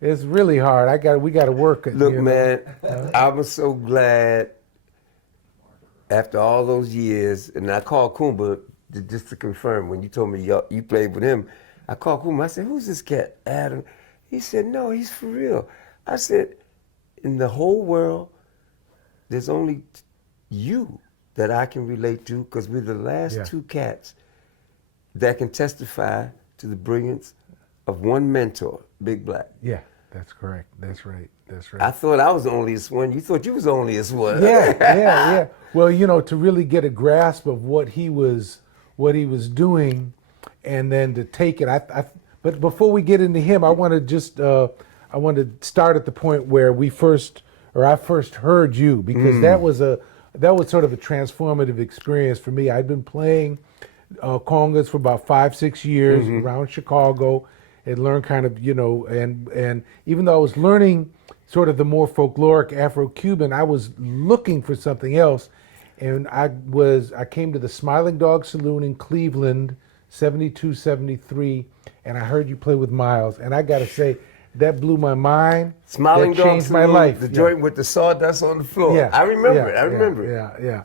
It's really hard. We got to work it. Look, man, I was so glad after all those years, and I called Kumba just to confirm when you told me you played with him. I called Kumba. I said, "Who's this cat, Adam?" He said, "No, he's for real." I said, "In the whole world, there's only you that I can relate to, because we're the last two cats that can testify to the brilliance of one mentor, Big Black." Yeah, that's correct. That's right. That's right. I thought I was the onlyest one. You thought you was the onlyest one. Yeah. Well, to really get a grasp of what he was doing, and then to take it. But before we get into him, I want to just I want to start at the point where I first heard you, because that was sort of a transformative experience for me. I'd been playing congas for about 5-6 years around Chicago, and learned kind of and even though I was learning sort of the more folkloric Afro-Cuban, I was looking for something else, and I came to the Smiling Dog Saloon in Cleveland, 72, 73, and I heard you play with Miles, and I got to say, that blew my mind. Smiling Dog changed Saloon, my life. the joint with the sawdust on the floor. Yeah, I remember it. Yeah.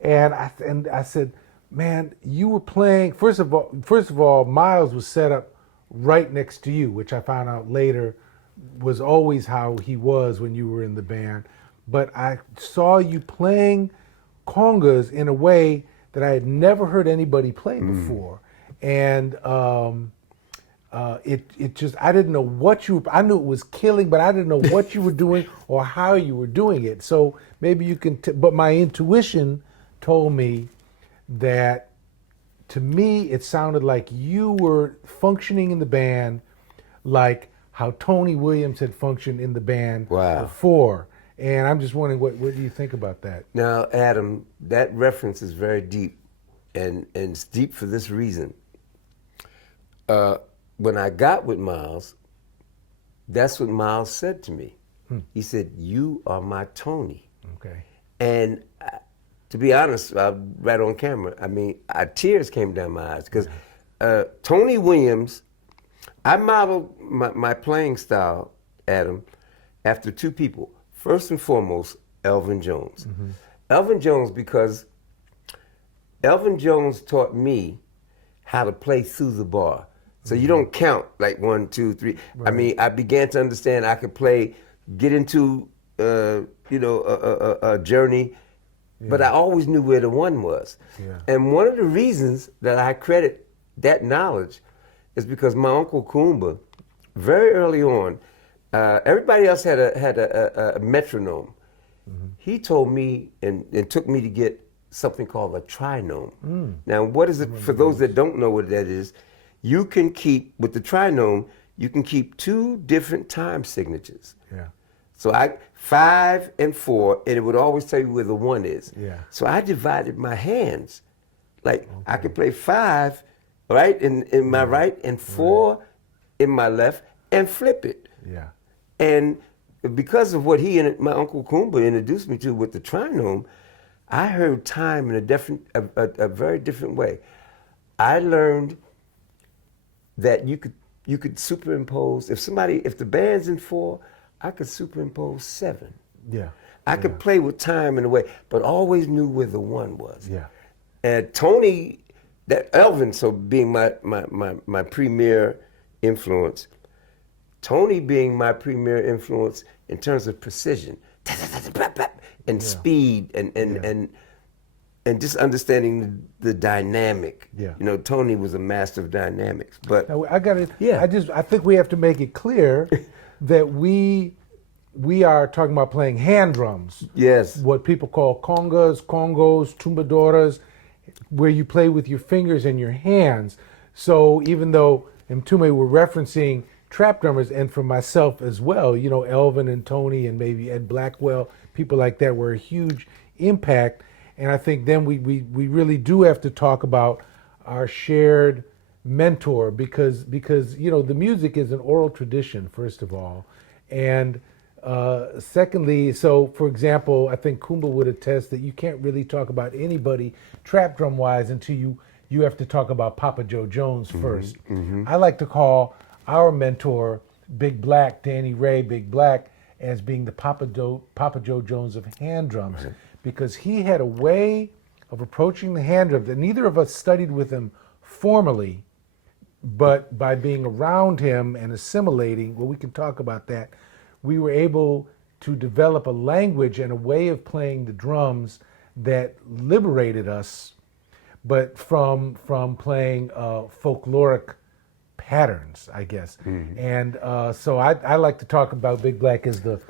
And I said, man, you were playing. First of all, Miles was set up right next to you, which I found out later was always how he was when you were in the band. But I saw you playing congas in a way that I had never heard anybody play before, and it just, I didn't know what I knew it was killing, but I didn't know what you were doing or how you were doing it. So maybe you can, but my intuition told me that, to me, it sounded like you were functioning in the band like how Tony Williams had functioned in the band before. And I'm just wondering, what do you think about that? Now, Adam, that reference is very deep, and it's deep for this reason. When I got with Miles, that's what Miles said to me. He said, "You are my Tony." Okay. And to be honest, right on camera, I mean, tears came down my eyes, because Tony Williams, I modeled my playing style, Adam, after two people. First and foremost, Elvin Jones. Elvin Jones, because Elvin Jones taught me how to play through the bar. So you don't count like 1, 2, 3. Right. I mean, I began to understand I could get into a journey, but I always knew where the one was. Yeah. And one of the reasons that I credit that knowledge is because my Uncle Kumba, very early on, everybody else had a metronome. He told me and took me to get something called a trinome. Now, what is it, for those that don't know what that is? You can keep, with the trinome, you can keep 2 different time signatures. Yeah. So 5 and 4, and it would always tell you where the 1 is. Yeah. So I divided my hands. Like, I could play 5, right, in my right, and 4 in my left, and flip it. Yeah. And because of what my Uncle Kumba introduced me to with the trinome, I heard time in a very different way. I learned that you could superimpose, if the band's in 4, I could superimpose 7. Yeah. I could play with time in a way, but always knew where the 1 was. Yeah. And Tony, Elvin, so being my premier influence, Tony being my premier influence in terms of precision and speed and just understanding the dynamic. Yeah. Tony was a master of dynamics. But now, I think we have to make it clear that we are talking about playing hand drums. Yes. What people call congas, congos, tumbadoras, where you play with your fingers and your hands. So even though Mtume were referencing trap drummers, and for myself as well, Elvin and Tony and maybe Ed Blackwell, people like that were a huge impact. And I think then we really do have to talk about our shared mentor, because the music is an oral tradition, first of all. And secondly, so for example, I think Kumba would attest that you can't really talk about anybody trap drum wise until you have to talk about Papa Joe Jones first. I like to call our mentor Big Black, Danny Ray, Big Black, as being the Papa Joe Jones of hand drums, because he had a way of approaching the hand drum that neither of us studied with him formally, but by being around him and assimilating, well, we can talk about that, we were able to develop a language and a way of playing the drums that liberated us, but from playing folkloric patterns, I guess. Mm-hmm. And so I like to talk about Big Black as the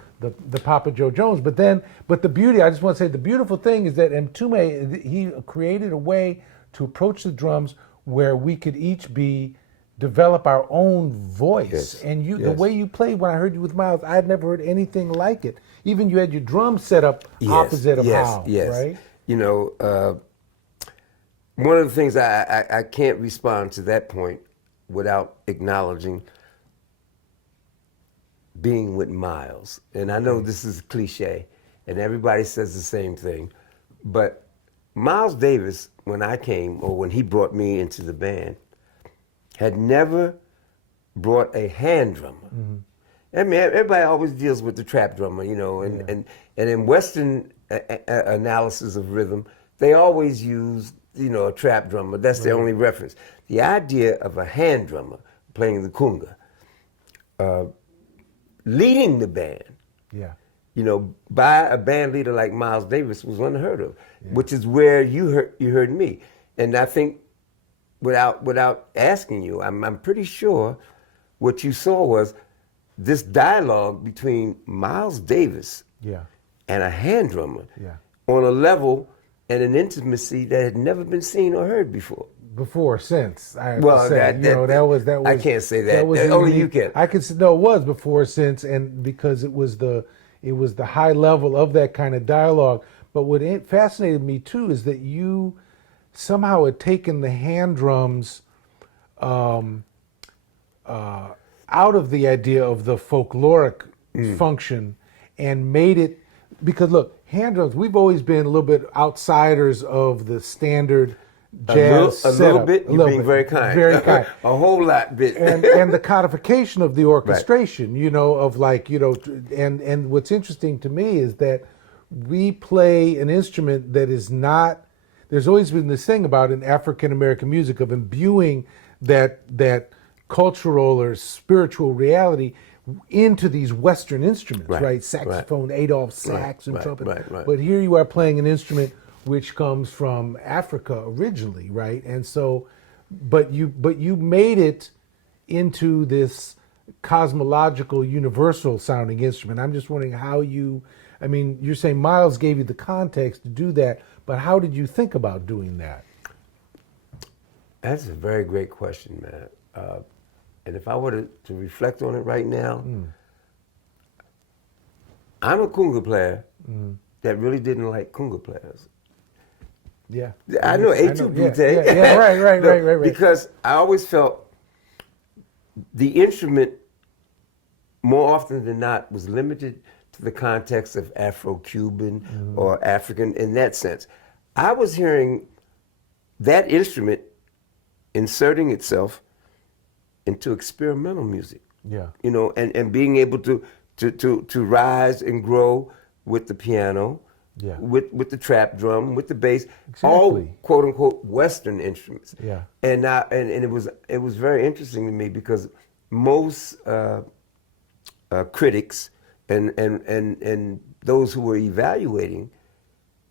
Papa Joe Jones. But the beauty, I just want to say, the beautiful thing is that Mtume, he created a way to approach the drums where we could each develop our own voice. Yes. And the way you played, when I heard you with Miles, I had never heard anything like it. Even you had your drums set up opposite of Miles, right? You know, one of the things I can't respond to that point without acknowledging being with Miles. And I know this is cliche, and everybody says the same thing, but Miles Davis, when I came, or when he brought me into the band, had never brought a hand drummer. Mm-hmm. I mean, everybody always deals with the trap drummer, you know, and in Western analysis of rhythm, they always use, you know, a trap drummer. That's their only reference. The idea of a hand drummer playing the conga, leading the band, you know, by a band leader like Miles Davis was unheard of, which is where you heard me. And I think, without asking you, I'm pretty sure what you saw was this dialogue between Miles Davis and a hand drummer on a level and an intimacy that had never been seen or heard before. Since I have to say, that was I can't say that. Only you can. I could say no, it was before, since, and because it was the high level of that kind of dialogue. But what fascinated me too is that you somehow had taken the hand drums out of the idea of the folkloric function and made it, because look, hand drums, we've always been a little bit outsiders of the standard jazz setup. A little bit? You're being very kind. Very kind. A whole lot bit. and the codification of the orchestration, you know, of like, you know, and what's interesting to me is that we play an instrument that is not, there's always been this thing about in African American music of imbuing that cultural or spiritual reality into these Western instruments, right? Saxophone, Adolph sax and trumpet. But here you are playing an instrument which comes from Africa originally, right? And so, but you made it into this cosmological, universal sounding instrument. I'm just wondering how I mean, you're saying Miles gave you the context to do that, but how did you think about doing that? That's a very great question, man. And if I were to reflect on it right now, I'm a conga player that really didn't like conga players. Yeah. I know, A2 Butte. Yeah, right. Because I always felt the instrument, more often than not, was limited to the context of Afro-Cuban or African in that sense. I was hearing that instrument inserting itself into experimental music. Yeah. You know, and being able to rise and grow with the piano, with the trap drum, with the bass, all quote unquote Western instruments. Yeah. And it was very interesting to me because most critics and those who were evaluating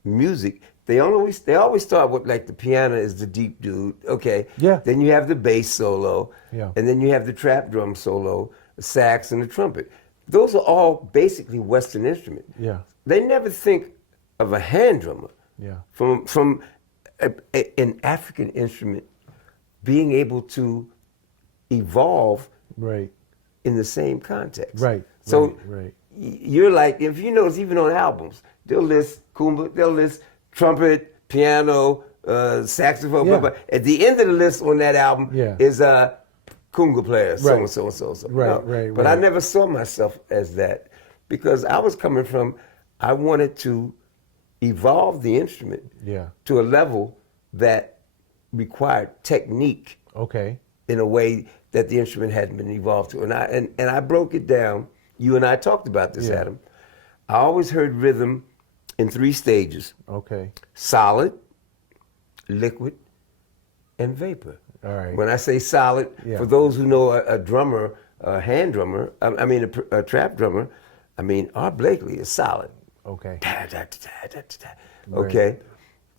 music, they always start with like the piano is the deep dude, okay? Yeah. Then you have the bass solo, and then you have the trap drum solo, the sax and the trumpet. Those are all basically Western instruments. Yeah. They never think of a hand drummer from an African instrument being able to evolve in the same context. Right. So you're like, if you notice, even on albums, they'll list kumba, they'll list trumpet, piano, saxophone, but at the end of the list on that album is a conga player, so and so and so. Right. But I never saw myself as that because I was coming from, I wanted to evolve the instrument to a level that required technique in a way that the instrument hadn't been evolved to. And I broke it down. You and I talked about this, Adam. I always heard rhythm in 3 stages. Okay. Solid, liquid, and vapor. All right. When I say solid, for those who know a drummer, a hand drummer, a trap drummer, Art Blakely is solid. Okay. Okay. Right.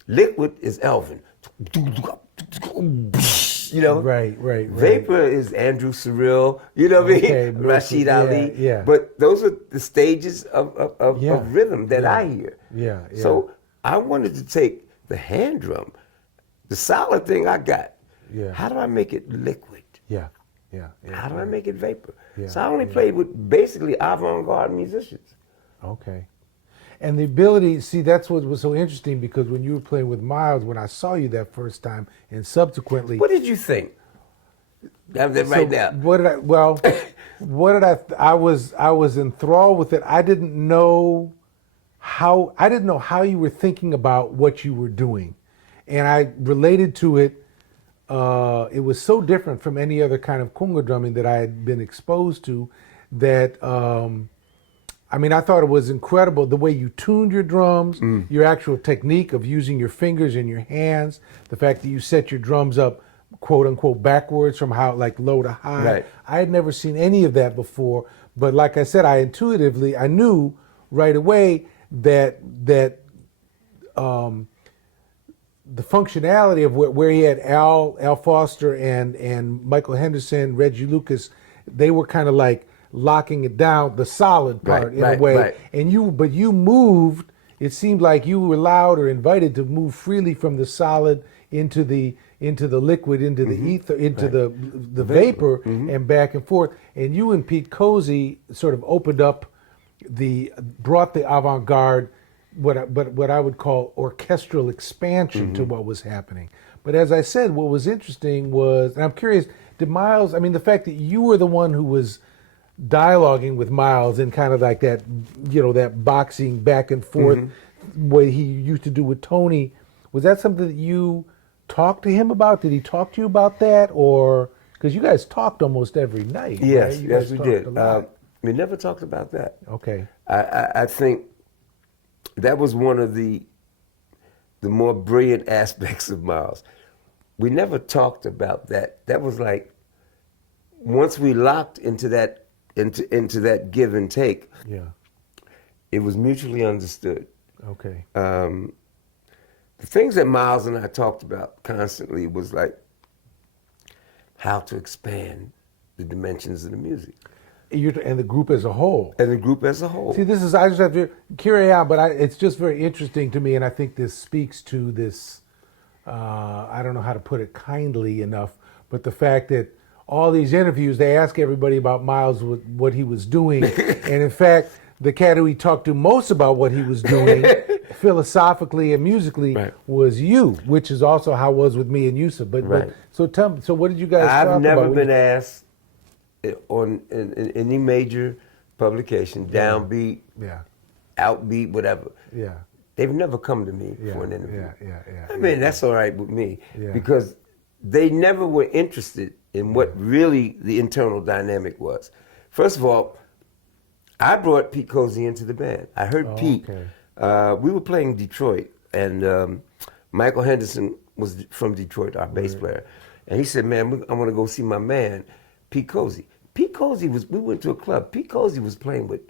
Liquid is Elvin. You know? Right. Vapor is Andrew Cyril, you know what I mean? Rashid Ali. Yeah. But those are the stages of rhythm that I hear. Yeah. So I wanted to take the hand drum, the solid thing I got. Yeah. How do I make it liquid? Yeah. How do I make it vapor? Yeah. So I only played with basically avant-garde musicians. Okay. And the ability, see, that's what was so interesting, because when you were playing with Miles, when I saw you that first time, and subsequently... What did you think? Right now. I was enthralled with it. I didn't know how you were thinking about what you were doing. And I related to it. It was so different from any other kind of Kongo drumming that I had been exposed to that... I thought it was incredible the way you tuned your drums, your actual technique of using your fingers and your hands, the fact that you set your drums up, quote unquote, backwards from how like low to high. Right. I had never seen any of that before, but like I said, I knew right away that the functionality of where he had Al Foster and Michael Henderson, Reggie Lucas, they were kind of like locking it down, the solid part in a way. Right. And you moved, it seemed like you were allowed or invited to move freely from the solid into the liquid, into the ether, into the vapor, and back and forth. And you and Pete Cozy sort of opened up brought the avant-garde, what I would call orchestral expansion to what was happening. But as I said, what was interesting was, and I'm curious, did Miles, the fact that you were the one who was dialoguing with Miles in kind of like that, that boxing back and forth way he used to do with Tony, was that something that you talked to him about? Did he talk to you about that? Or, because you guys talked almost every night. Yes, right? yes we did. We never talked about that. Okay. I think that was one of the more brilliant aspects of Miles. We never talked about that. That was like, once we locked into that give and take, it was mutually understood. Okay. The things that Miles and I talked about constantly was like how to expand the dimensions of the music. And the group as a whole. And the group as a whole. See, I just have to carry on, but it's just very interesting to me, and I think this speaks to this, I don't know how to put it kindly enough, but the fact that all these interviews, they ask everybody about Miles, what he was doing. And in fact, the cat who he talked to most about what he was doing, philosophically and musically, was you, which is also how it was with me and Yusef. But so tell me, so what did you guys talk about? I've never been asked in any major publication, downbeat, outbeat, whatever. Yeah. They've never come to me for an interview. That's all right with me because they never were interested in what really the internal dynamic was. First of all, I brought Pete Cozy into the band. I heard Pete. Okay. We were playing Detroit, and Michael Henderson was from Detroit, our bass player. And he said, man, I want to go see my man, Pete Cozy. Pete Cozy we went to a club. Pete Cozy was playing with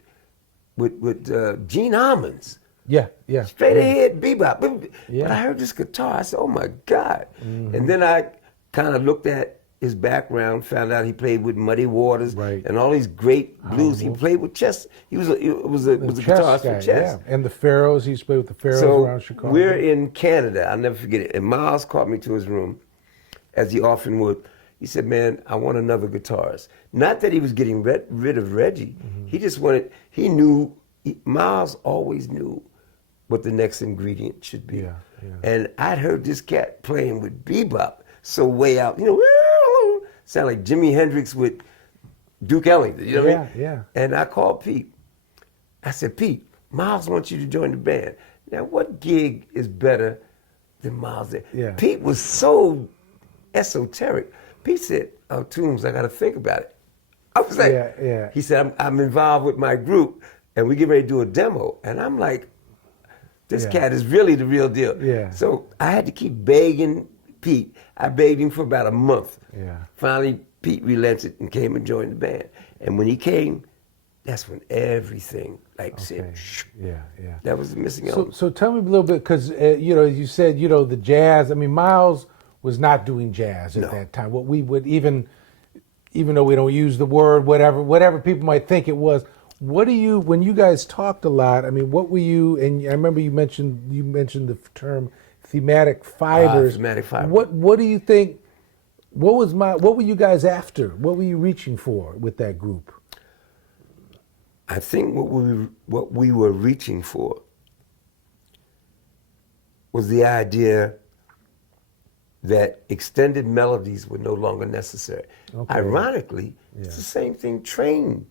Gene Ammons. Yeah. Straight ahead bebop. Yeah. But I heard this guitar. I said, oh my God. And then I kind of looked at his background, found out he played with Muddy Waters and all these great blues. He played with Chess. He was a guitarist for Chess. Yeah. And the Pharaohs, he used to play with the Pharaohs around Chicago. We're in Canada, I'll never forget it. And Miles called me to his room, as he often would. He said, man, I want another guitarist. Not that he was getting rid of Reggie. He just wanted, Miles always knew what the next ingredient should be. And I'd heard this cat playing with bebop, so way out, sound like Jimi Hendrix with Duke Ellington, you know what I mean? Yeah. And I called Pete. I said, Pete, Miles wants you to join the band. Now, what gig is better than Miles there? Yeah. Pete was so esoteric, Pete said, "Oh, Toombs, I got to think about it." I was like, yeah. He said, I'm involved with my group, and we get ready to do a demo. And I'm like, this cat is really the real deal. Yeah. So I had to keep begging Pete. I begged him for about a month. Yeah. Finally, Pete relented and came and joined the band. And when he came, that's when everything said, shh. Yeah. That was the missing element. So tell me a little bit, because you said the jazz. I mean, Miles was not doing jazz at that time. What we would even though we don't use the word, whatever people might think it was. What do you, when you guys talked a lot? I mean, what were you? And I remember you mentioned the term thematic fibers. Thematic fibers. What do you think? What were you guys after? What were you reaching for with that group? I think what we were reaching for was the idea that extended melodies were no longer necessary. Okay. Ironically, it's the same thing trained.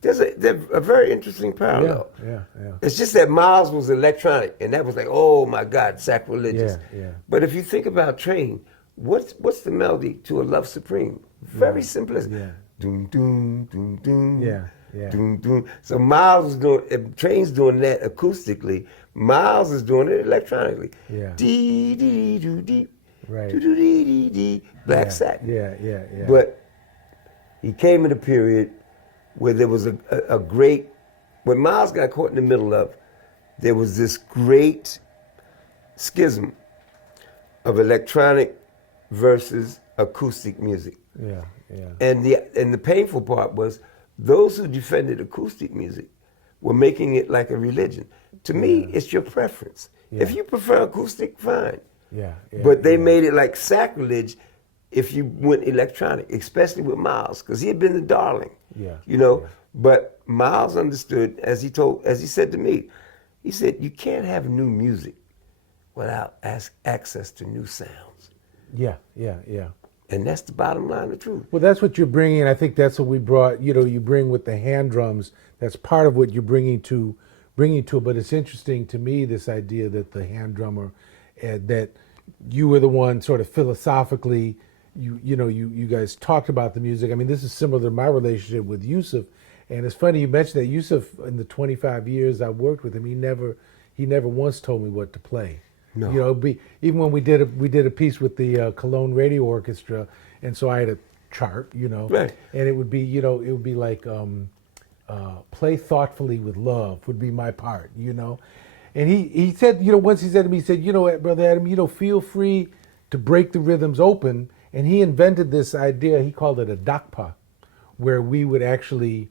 There's a very interesting parallel. Yeah. It's just that Miles was electronic, and that was like, oh my God, sacrilegious. Yeah. But if you think about train, what's the melody to a Love Supreme? Very simplistic. Yeah. Doom, doom, doom, doom. Yeah. Doom, doom. So Miles is doing, Train's doing that acoustically. Miles is doing it electronically. Yeah. Dee, dee, doo, dee. Right. Doo, doo, dee, dee, dee. Black satin. Yeah. But he came in a period where there was a great, when Miles got caught in the middle of, there was this great schism of electronic versus acoustic music. Yeah. And the painful part was those who defended acoustic music were making it like a religion. To me, it's your preference. Yeah. If you prefer acoustic, fine. Yeah. But they made it like sacrilege if you went electronic, especially with Miles, because he had been the darling. Yeah. But Miles understood, as he said to me, he said, you can't have new music without access to new sounds. Yeah. And that's the bottom line of the truth. Well, that's what you're bringing. I think that's what we brought. You bring with the hand drums. That's part of what you're bringing to it. But it's interesting to me, this idea that the hand drummer, that you were the one sort of philosophically. You guys talked about the music. I mean, this is similar to my relationship with Yusef, and it's funny you mentioned that. Yusef, in the 25 years I worked with him, he never once told me what to play. No. Even when we did a piece with the Cologne Radio Orchestra, and so I had a chart, right. And it would be like play thoughtfully with love would be my part, And he said, once he said to me, he said, Brother Adam, feel free to break the rhythms open. And he invented this idea, he called it a dakpa, where we would actually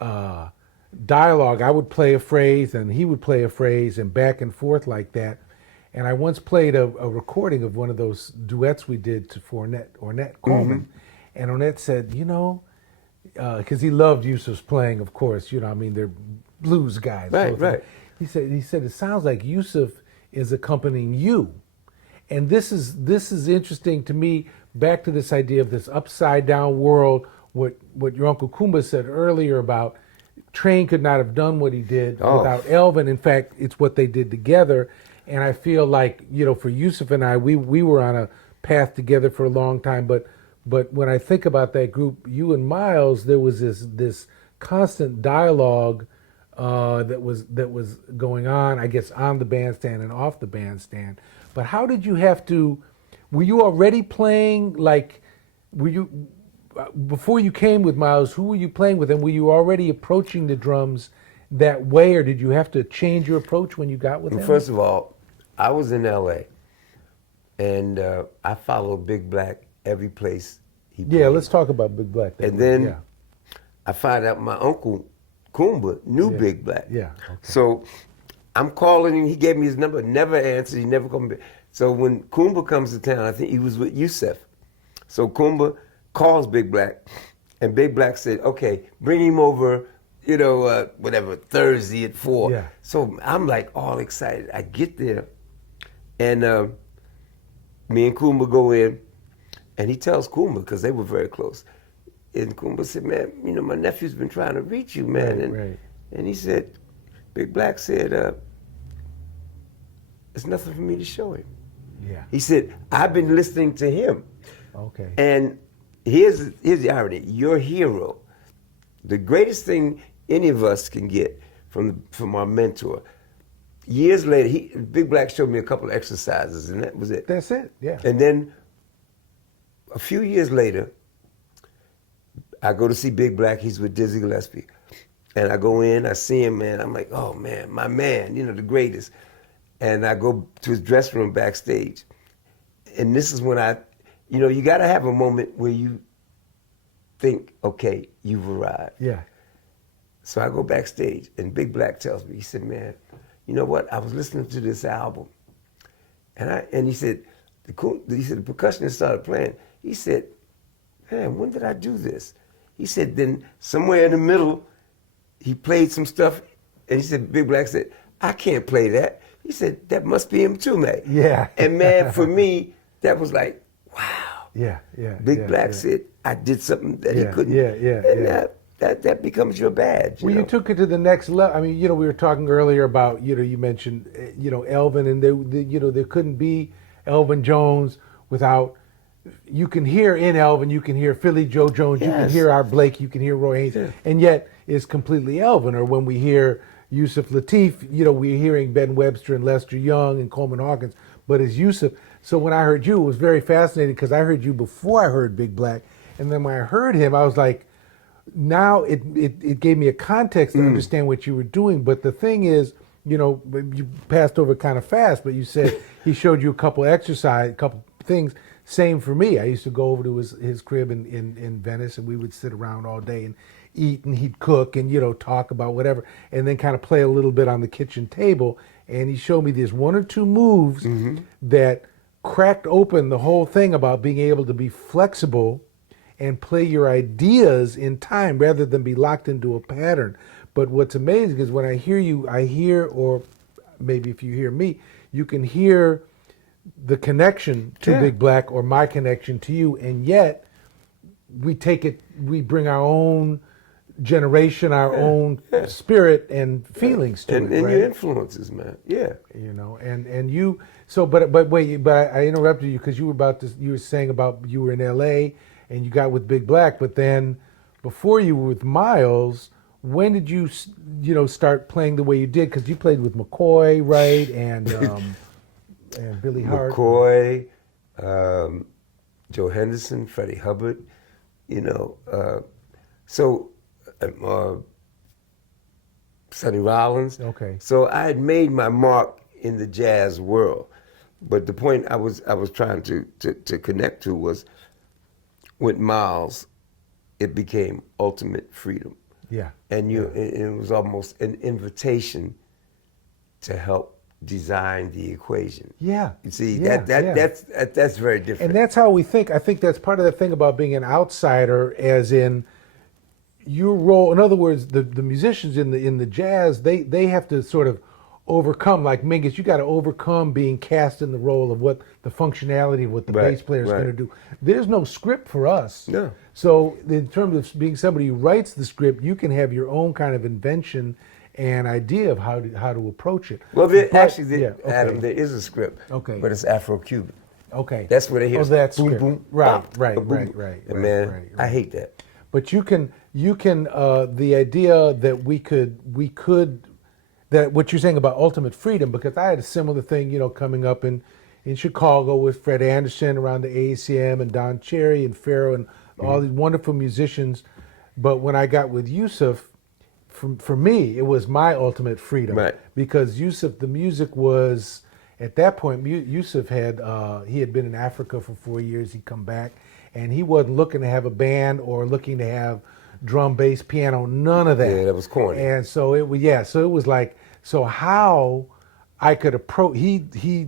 dialogue. I would play a phrase and he would play a phrase and back and forth like that. And I once played a recording of one of those duets we did for Ornette Coleman. And Ornette said, because he loved Yusef's playing, of course, they're blues guys. Right. He said, it sounds like Yusef is accompanying you. And this is interesting to me, back to this idea of this upside down world, what your Uncle Kumba said earlier about Train could not have done what he did without Elvin. In fact, it's what they did together. And I feel like, for Yusef and I, we were on a path together for a long time. But when I think about that group, you and Miles, there was this constant dialogue that was going on, I guess, on the bandstand and off the bandstand. But how did you were you already playing, before you came with Miles, who were you playing with? And were you already approaching the drums that way, or did you have to change your approach when you got with him? First of all, I was in L.A., and I followed Big Black every place he played. Yeah, let's talk about Big Black. And then I find out my uncle Kumba knew Big Black. Yeah. Okay. So I'm calling him. He gave me his number. Never answered. He never called me back. So when Kumba comes to town, I think he was with Yusef. So Kumba calls Big Black, and Big Black said, "Okay, bring him over. Whatever, Thursday at 4." Yeah. So I'm like all excited. I get there, and me and Kumba go in, and he tells Kumba, because they were very close. And Kumba said, "Man, my nephew's been trying to reach you, man." Right. And he said, Big Black said, "There's nothing for me to show him." Yeah. He said, "I've been listening to him." Okay. And here's the irony. Your hero, the greatest thing any of us can get from our mentor. Years later, Big Black showed me a couple of exercises, and that was it. That's it, yeah. And then a few years later, I go to see Big Black. He's with Dizzy Gillespie. And I go in, I see him, man. I'm like, oh, man, my man, you know, the greatest. And I go to his dressing room backstage. And this is when you got to have a moment where you think, okay, you've arrived. Yeah. So I go backstage, and Big Black tells me, he said, man, you know what? I was listening to this album. And he said, the percussionist started playing. He said, man, when did I do this? He said, then somewhere in the middle, he played some stuff, and he said, Big Black said, I can't play that. He said, that must be Mtume. Yeah. And man, for me, that was like, wow. Yeah. Big Black said, I did something that he couldn't. And that becomes your badge. You took it to the next level. I mean, we were talking earlier about, you mentioned, Elvin, and there couldn't be Elvin Jones without, you can hear in Elvin, you can hear Philly Joe Jones, you can hear Art Blake, you can hear Roy Haynes, and yet it's completely Elvin. Or when we hear Yusef Lateef, we're hearing Ben Webster and Lester Young and Coleman Hawkins, but it's Yusef. So when I heard you, it was very fascinating because I heard you before I heard Big Black, and then when I heard him, I was like, now it gave me a context to understand what you were doing. But the thing is, you passed over kind of fast, but you said he showed you a couple things. Same for me. I used to go over to his crib in Venice, and we would sit around all day and eat, and he'd cook and talk about whatever, and then kind of play a little bit on the kitchen table. And he showed me these one or two moves that cracked open the whole thing about being able to be flexible and play your ideas in time rather than be locked into a pattern. But what's amazing is when I hear you, or maybe if you hear me, you can hear the connection to Big Black or my connection to you, and yet we bring our own generation, our own spirit and feelings to it, and right? your influences, man. Yeah. And you, so, but wait, but I interrupted you because you were saying about you were in LA and you got with Big Black, but then before you were with Miles, when did you start playing the way you did? Because you played with McCoy, right? And Billy Hart. McCoy, Joe Henderson, Freddie Hubbard, Sonny Rollins. Okay. So I had made my mark in the jazz world. But the point I was trying to connect to was with Miles, it became ultimate freedom. Yeah. And it was almost an invitation to help design the equation. Yeah. You see, that's very different. And that's how we think. I think that's part of the thing about being an outsider, as in your role. In other words, the musicians in the jazz, they have to sort of overcome, like Mingus, you got to overcome being cast in the role of what the functionality of what the bass player is going to do. There's no script for us. No. So in terms of being somebody who writes the script, you can have your own kind of invention and idea of how to approach it. Well, Adam, there is a script. Okay. But it's Afro-Cuban. Okay. That's where they hear that's boom, script. boom, right, bop, right, boom, right, boom. right, And man, right. I hate that. But you can the idea that we could that what you're saying about ultimate freedom, because I had a similar thing, coming up in Chicago with Fred Anderson around the ACM and Don Cherry and Pharaoh and all these wonderful musicians. But when I got with Yusef, for me, it was my ultimate freedom. Right. Because Yusef, the music was, at that point, Yusef he had been in Africa for 4 years. He'd come back, and he wasn't looking to have a band or looking to have drum, bass, piano, none of that. Yeah, that was corny. And so it was like, so how I could approach, the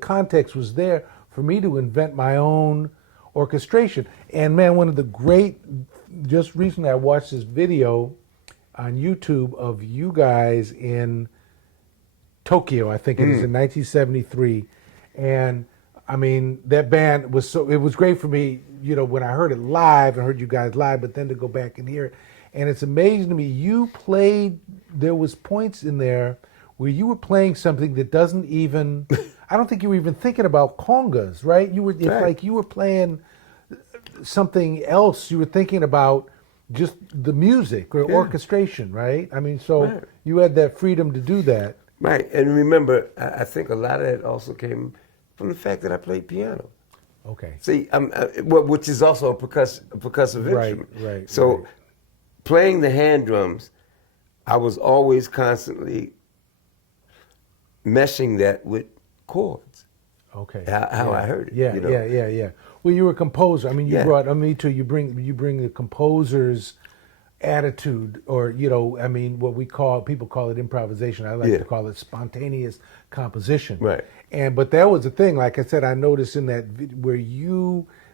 context was there for me to invent my own orchestration. And man, one of the just recently I watched this video on YouTube of you guys in Tokyo, I think it is, in 1973. And I mean, that band it was great for me, when I heard it live and heard you guys live, but then to go back and hear it. And it's amazing to me, there was points in there where you were playing something that doesn't even, I don't think you were even thinking about congas, right? It's like you were playing something else. You were thinking about just the music or orchestration, right? I mean, so you had that freedom to do that. Right, and remember, I think a lot of it also came from the fact that I played piano. Okay. See, which is also a percussive instrument. Right. So, playing the hand drums, I was always constantly meshing that with chords. Okay. How I heard it. Yeah, you know? yeah. Well, you were a composer. I mean, you brought. I mean, you bring the composer's attitude, or I mean, what people call it improvisation. I like to call it spontaneous composition. Right. But that was the thing. Like I said, I noticed in that where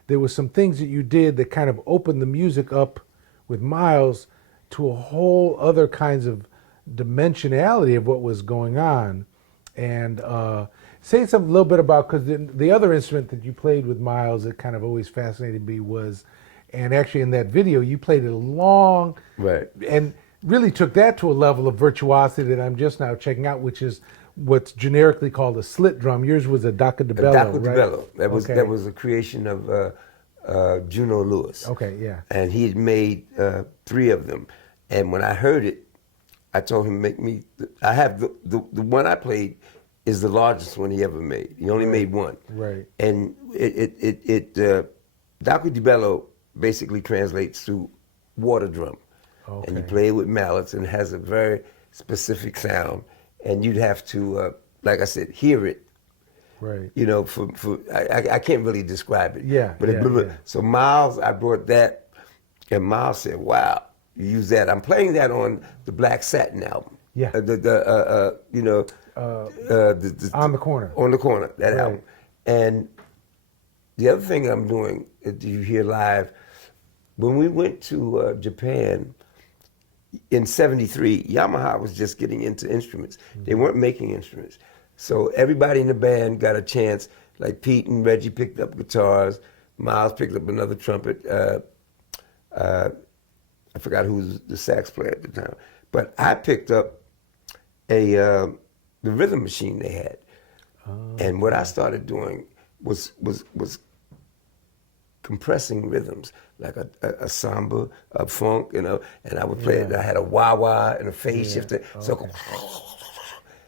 there was some things that you did that kind of opened the music up with Miles to a whole other kinds of dimensionality of what was going on. And say something a little bit about, because the other instrument that you played with Miles that kind of always fascinated me was, and actually in that video you played it along, and really took that to a level of virtuosity that I'm just now checking out, which is what's generically called a slit drum. Yours was a Dacadebello, right? That was a creation of Juno Lewis. Okay, yeah. And he had made 3 of them. And when I heard it, I told him, make me. I have the one I played is the largest one he ever made. He only made one. Right. And Dacadebello basically translates to water drum. Okay. And you play it with mallets and it has a very specific sound. And you'd have to, like I said, hear it. Right. I can't really describe it. Yeah. So Miles, I brought that, and Miles said, "Wow, you use that." I'm playing that on the Black Satin album. Yeah. On the Corner. On the Corner, that album. And the other thing I'm doing, you hear live, when we went to Japan in '73, Yamaha was just getting into instruments. Mm-hmm. They weren't making instruments. So everybody in the band got a chance, like Pete and Reggie picked up guitars, Miles picked up another trumpet, I forgot who was the sax player at the time, but I picked up the rhythm machine they had. And what I started doing was compressing rhythms, like a samba, a funk, and I would play it. I had a wah-wah and a phase shifter. So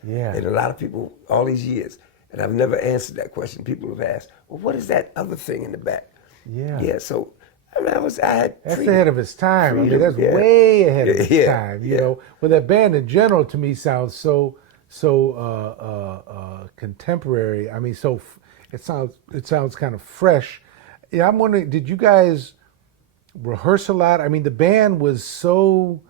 and a lot of people, all these years, and I've never answered that question. People have asked, well, what is that other thing in the back? Yeah, so I mean, that's ahead of its time. I mean, that's way ahead of its time. You know, well, that band in general to me sounds so contemporary. I mean, it sounds kind of fresh. Yeah, I'm wondering, did you guys rehearse a lot? I mean, the band was so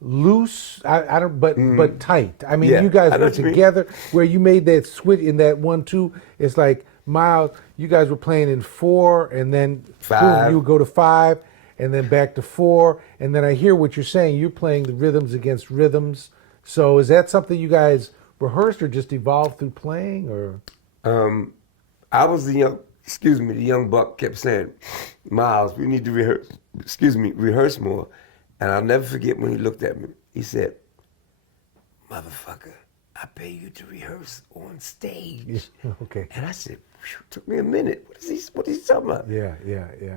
loose, but tight. I mean, you guys were together where you made that switch in that 1-2. It's like Miles, you guys were playing in 4, and then 5. Boom, you would go to 5, and then back to 4, and then I hear what you're saying. You're playing the rhythms against rhythms. So is that something you guys rehearsed or just evolved through playing, or? I was the young buck kept saying, Miles, we need to rehearse more. And I'll never forget when he looked at me. He said, "Motherfucker, I pay you to rehearse on stage." Okay. And I said, took me a minute. What is he talking about? Yeah.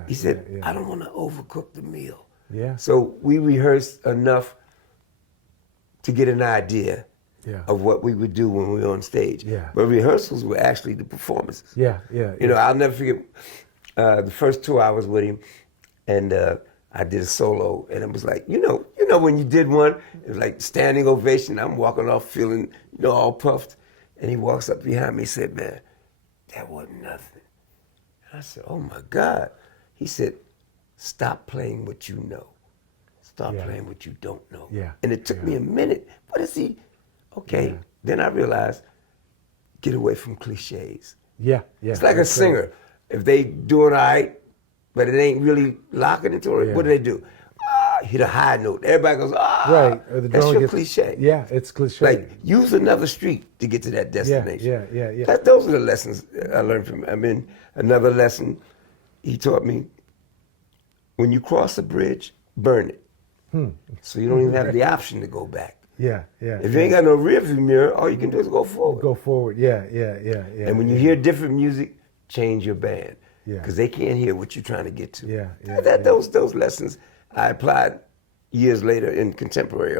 He said, I don't want to overcook the meal. Yeah. So we rehearsed enough to get an idea of what we would do when we were on stage. Yeah. But rehearsals were actually the performances. Yeah. I'll never forget the first 2 hours with him, and I did a solo, and it was like, when you did one, it was like standing ovation. I'm walking off feeling, all puffed, and he walks up behind me and said, "Man, that wasn't nothing." And I said, "Oh my God." He said, "Stop playing what you know. Stop playing what you don't know." Yeah. And it took me a minute. What is he? Okay. Yeah. Then I realized, get away from cliches. Yeah. It's like a singer. Right. If they doing all right, but it ain't really locking into it, what do? Hit a high note. Everybody goes, right. That's your cliche. Yeah, it's cliche. Like, use another street to get to that destination. Yeah. Those are the lessons I learned from him. Another lesson he taught me, when you cross a bridge, burn it. So you don't even have the option to go back. Yeah. If you ain't got no rearview mirror, all you can do is go forward. Yeah. And when you hear different music, change your band. because they can't hear what you're trying to get to. Those lessons I applied years later in contemporary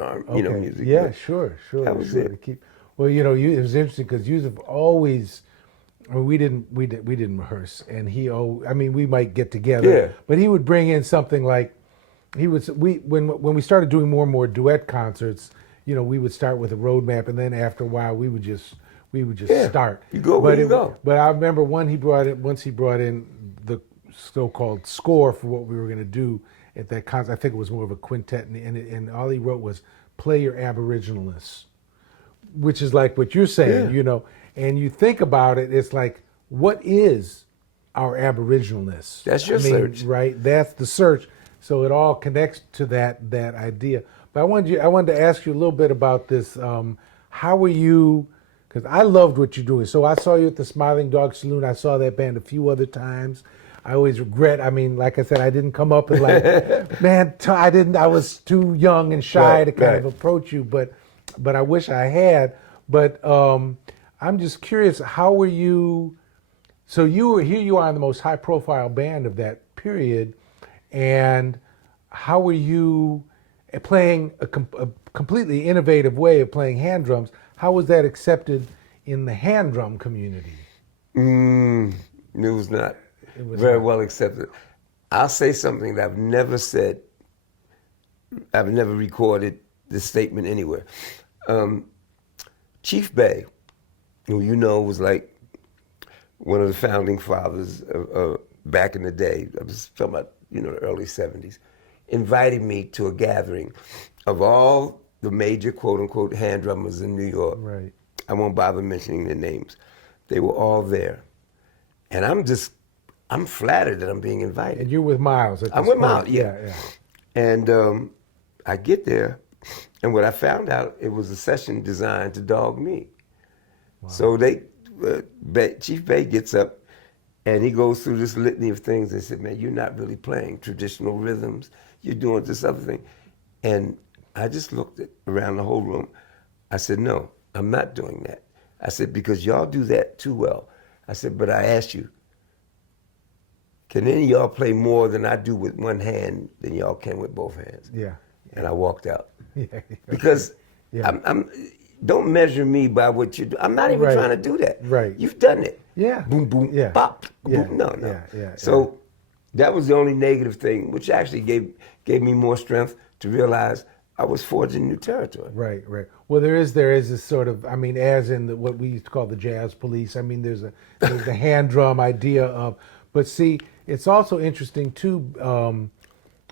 music. Yeah, but sure. That was it. Well, it was interesting because Yusef always. I mean, we didn't rehearse, and we might get together, but he would bring in something like, when we started doing more and more duet concerts, we would start with a roadmap, and then after a while we would just start. You go where you go. But I remember once he brought in the so-called score for what we were going to do at that concert. I think it was more of a quintet, and all he wrote was "Play your Aboriginalness," which is like what you're saying, And you think about it, it's like, what is our Aboriginalness? That's your search, right? That's the search. So it all connects to that idea. But I wanted to ask you a little bit about this. How were you? Because I loved what you're doing. So I saw you at the Smiling Dog Saloon. I saw that band a few other times. I always regret. I mean, like I said, I didn't come up and man, I didn't. I was too young and shy to kind of approach you. But I wish I had. But I'm just curious, how were you? So here you are in the most high-profile band of that period, and how were you playing a completely innovative way of playing hand drums? How was that accepted in the hand drum community? It was not very well accepted. I'll say something that I've never said. I've never recorded this statement anywhere. Chief Bey, who was like one of the founding fathers back in the day, I was talking about the early 70s, invited me to a gathering of all the major quote-unquote hand drummers in New York. Right. I won't bother mentioning their names. They were all there. And I'm flattered that I'm being invited. And you're with Miles at this I'm with point. Miles, yeah. And I get there, and what I found out, it was a session designed to dog me. Wow. So Chief Bey gets up, and he goes through this litany of things and said, man, you're not really playing traditional rhythms. You're doing this other thing. And I just looked around the whole room. I said, no, I'm not doing that. I said, because y'all do that too well. I said, but I asked you, can any of y'all play more than I do with one hand than y'all can with both hands? Yeah. And I walked out. Because don't measure me by what you do. I'm not even trying to do that. Right. You've done it. Yeah. Boom, boom, pop. Boom. No. Yeah. So that was the only negative thing, which actually gave me more strength to realize I was forging new territory. Right. Well, there is this sort of, as in what we used to call the jazz police. There's the hand drum idea of, but see, it's also interesting too.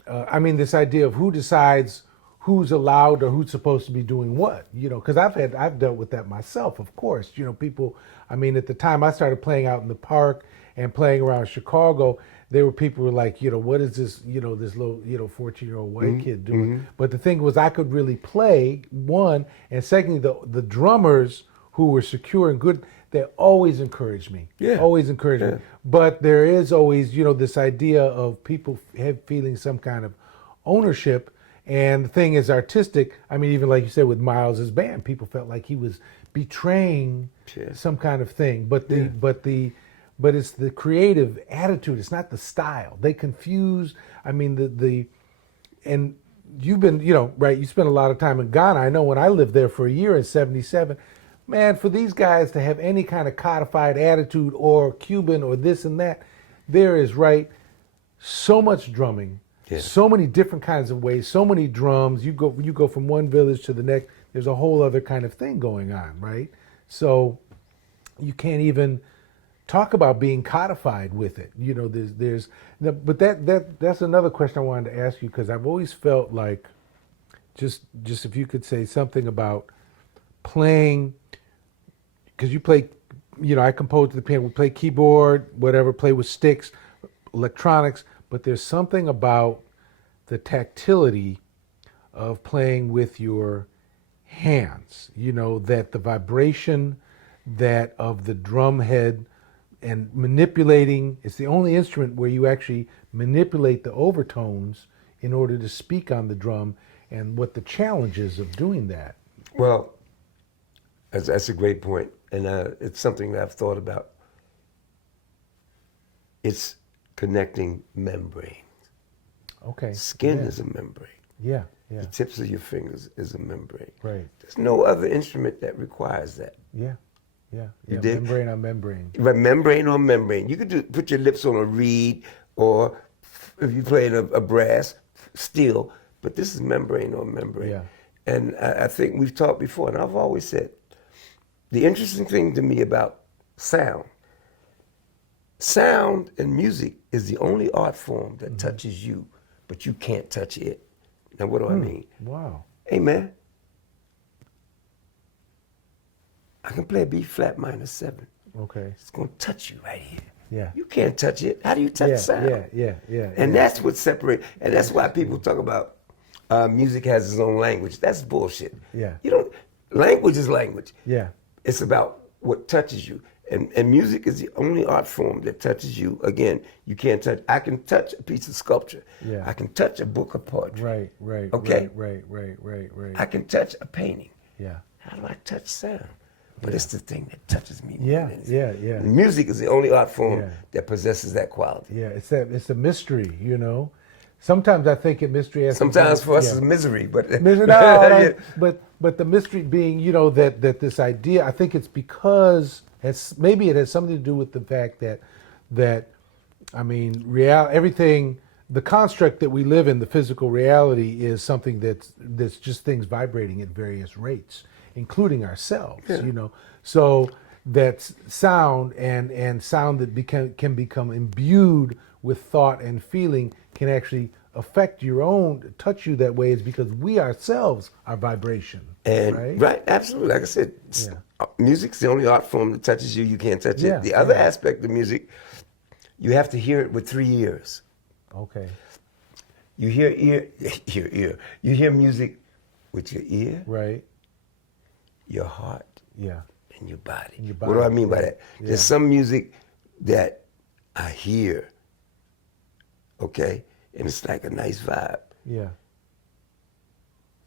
This idea of who decides who's allowed or who's supposed to be doing what. Because I've dealt with that myself. Of course, people. At the time I started playing out in the park and playing around Chicago, there were people who were like, what is this, this little, 14-year-old white kid doing? Mm-hmm. But the thing was, I could really play, one, and secondly, the drummers who were secure and good, they always encouraged me. Always encouraged me. But there is always, this idea of people feeling some kind of ownership. And the thing is artistic. Even like you said with Miles' band, people felt like he was betraying some kind of thing. But it's the creative attitude. It's not the style. They confuse. And you've been, you spent a lot of time in Ghana. I know when I lived there for a year in '77, man, for these guys to have any kind of codified attitude or Cuban or this and that, there is so much drumming, so many different kinds of ways, so many drums. You go from one village to the next. There's a whole other kind of thing going on, right? So you can't even talk about being codified with it. But that's another question I wanted to ask you, because I've always felt like, just if you could say something about playing, because you play, I compose the piano, we play keyboard, whatever, play with sticks, electronics, but there's something about the tactility of playing with your hands, that the vibration that of the drum head and manipulating, it's the only instrument where you actually manipulate the overtones in order to speak on the drum, and what the challenges of doing that. Well, that's a great point, and it's something that I've thought about. It's connecting membranes. Okay. Skin is a membrane. Yeah, yeah. The tips of your fingers is a membrane. Right. There's no other instrument that requires that. Yeah, yeah. You Yeah, dig? membrane on membrane. But membrane on membrane. You could put your lips on a reed, or if you're playing a brass, steel, but this is membrane on membrane. Yeah. And I think we've talked before, and I've always said, the interesting thing to me about sound and music is the only art form that touches you, but you can't touch it. Now, what do I mean? Wow. Hey, man, I can play a B flat minor 7. Okay. It's going to touch you right here. Yeah. You can't touch it. How do you touch sound? Yeah. And that's what separates, and that's why people talk about music has its own language. That's bullshit. Yeah. Language is language. Yeah. It's about what touches you. And music is the only art form that touches you. Again, you can't touch. I can touch a piece of sculpture. Yeah. I can touch a book of poetry. Right. Okay? Right. I can touch a painting. Yeah. How do I touch sound? But it's the thing that touches me. Yeah. Music is the only art form Yeah. that possesses that quality. Yeah, it's a mystery, you know. Sometimes I think a mystery has Sometimes for us it's misery, but but the mystery being, you know, that this idea, I think it's because maybe it has something to do with the fact that I mean, everything, the construct that we live in, the physical reality, is something that's just things vibrating at various rates, including ourselves, you know. So that's sound and sound that can become imbued with thought and feeling can actually affect touch you that way, is because we ourselves are vibration. And right, absolutely. Like I said, music's the only art form that touches you. You can't touch it. The other aspect of music, you have to hear it with 3 ears. Okay. You hear You hear music with your ear, right, your heart, and your body. What do I mean by that? Yeah. There's some music that I hear, okay, and it's like a nice vibe. Yeah.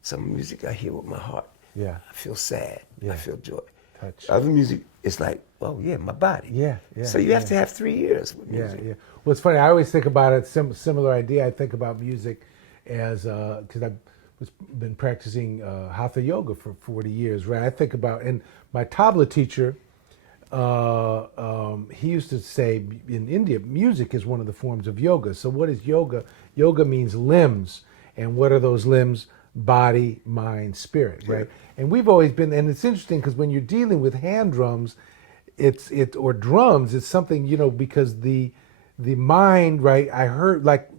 Some music I hear with my heart. Yeah. I feel sad. I feel joy. Touch. Other music, it's like, oh yeah, my body. Yeah. So you have to have 3 ears with music. Yeah. Well, it's funny. I always think about it. Similar idea. I think about music as because I've been practicing hatha yoga for 40 years. Right. I think about, and my tabla teacher, he used to say in India, music is one of the forms of yoga. So what is yoga? Yoga means limbs, and what are those limbs? Body, mind, spirit, right? And we've always been, and it's interesting because when you're dealing with hand drums, or drums, it's something, you know, because the mind, right? I heard like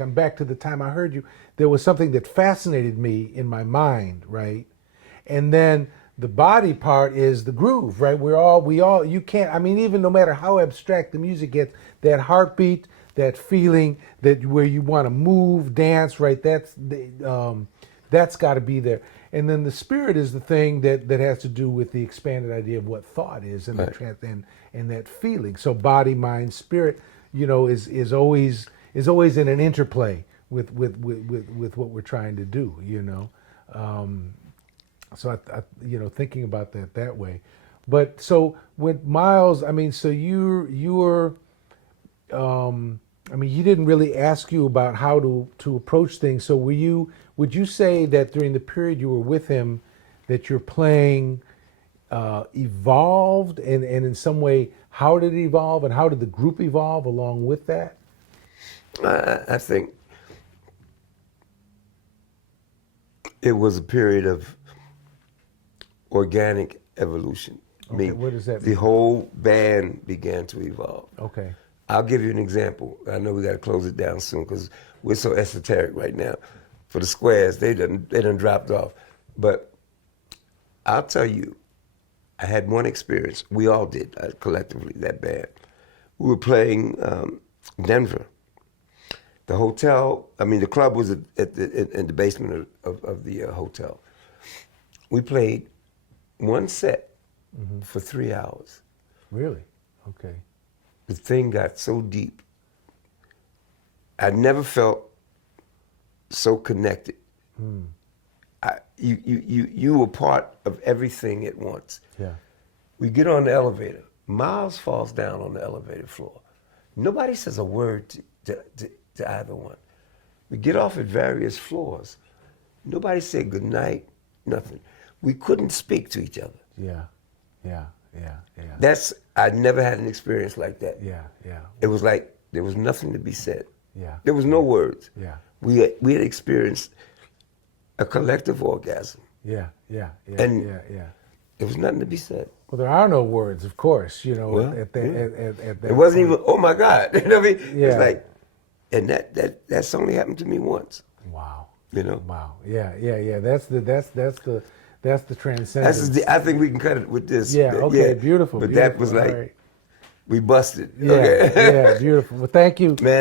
I'm back to the time I heard you. There was something that fascinated me in my mind, right? And then the body part is the groove, right? You can't. I mean, even no matter how abstract the music gets, that heartbeat, that feeling, that where you want to move, dance, right? That's got to be there. And then the spirit is the thing that has to do with the expanded idea of what thought is and and that feeling. So body, mind, spirit, you know, is always in an interplay with what we're trying to do, you know. So I you know, thinking about that way. But so with Miles, I mean, so you were I mean, he didn't really ask you about how to approach things. So would you say that during the period you were with him, that your playing evolved, and in some way, how did it evolve, and how did the group evolve along with that? I think it was a period of organic evolution. Okay, what does that mean? The whole band began to evolve. Okay. I'll give you an example. I know we got to close it down soon because we're so esoteric right now. For the squares, they done dropped off. But I'll tell you, I had one experience. We all did, collectively, that band. We were playing Denver. The hotel, I mean, the club was in the basement of the hotel. We played one set for 3 hours. Really? Okay. The thing got so deep. I never felt so connected. You were part of everything at once. Yeah. We get on the elevator. Miles falls down on the elevator floor. Nobody says a word to either one. We get off at various floors. Nobody said good night, nothing. We couldn't speak to each other. Yeah. I never had an experience like that. Yeah. It was like there was nothing to be said. Yeah. There was no words. Yeah. We had experienced a collective orgasm. Yeah. There was nothing to be said. Well, there are no words, of course, you know. Well, at that it wasn't even, oh my God. You know what I mean? Yeah. It's like, and that's only happened to me once. Wow. You know? Wow. Yeah. That's the transcendence. I think we can cut it with this. Yeah. Okay. Yeah. Beautiful. But beautiful. that was like, right. we busted. Yeah. Okay. Yeah. Beautiful. Well, thank you. Man.